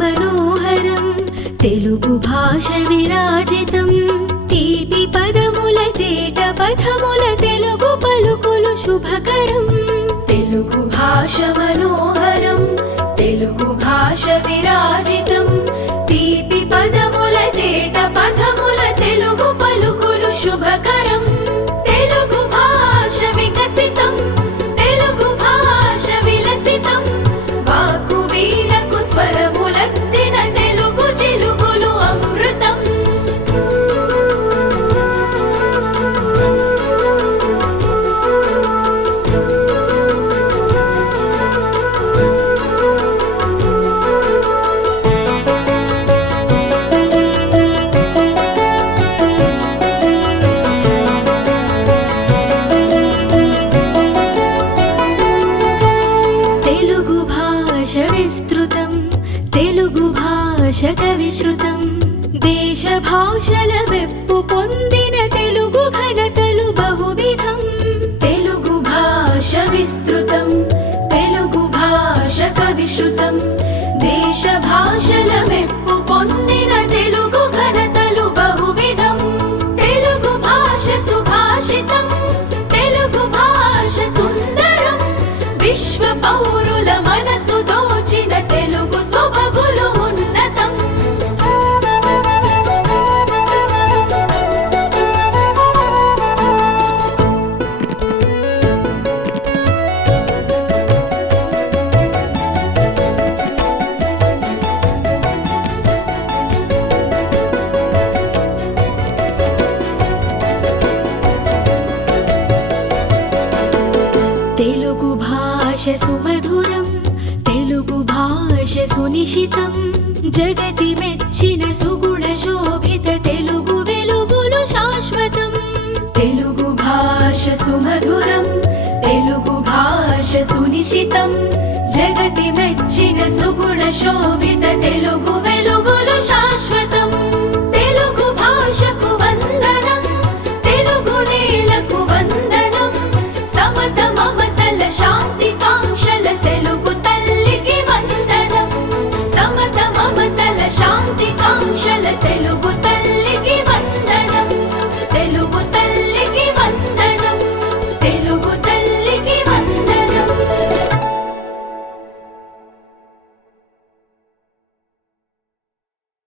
మనోహరం తెలుగు భాష విరాజితం తీపి పదముల తేట పథముల తెలుగు పలుకులు శుభకరం తెలుగు భాష మనోహరం తెలుగు భాష విరాజితం తీపి పదముల తేట పథముల తెలుగు పలుకులు శుభకరం తెలుగు భాష వికసితం తెలుగు భాష విలసితం వాక్కు వీణకు స్వరములెత్తిన తెలుగు చిలుకులు అమృతం తెలుగు భాష విస్తృతం తెలుగు భాష కవిశ్రుతం దేశ భాషల వెప్పు పొందిన తెలుగు ఘనతలు బహువిధం తెలుగు భాష విస్తృతం తెలుగు భాష కవిశ్రుతం దేశ భాషల వెప్పు పొందిన తెలుగు ఘనతలు బహువిధం తెలుగు భాష సుభాషితం తెలుగు భాష సుందరం విశ్వ పౌరుల మనసు దోచిన తెలుగు సొబగులు ఉన్నతం తెలుగు భాష సుమధురం తెలుగు భాష సునిశితం జగతి మెచ్చిన సుగుణ శోభిత తెలుగు వెలుగులు శాశ్వతం తెలుగు భాష సుమధురం తెలుగు భాష సునిశితం జగతి మెచ్చిన సుగుణ శోభిత తెలుగు వెలుగులు శాశ్వతం తెలుగు భాషకు వందనం తెలుగు నేలకు వందనం సమత మమతల శాంతి కాంక్షల తెలుగు తల్లికి వందనం సమత మమతల శాంతి కాంక్షల తెలుగు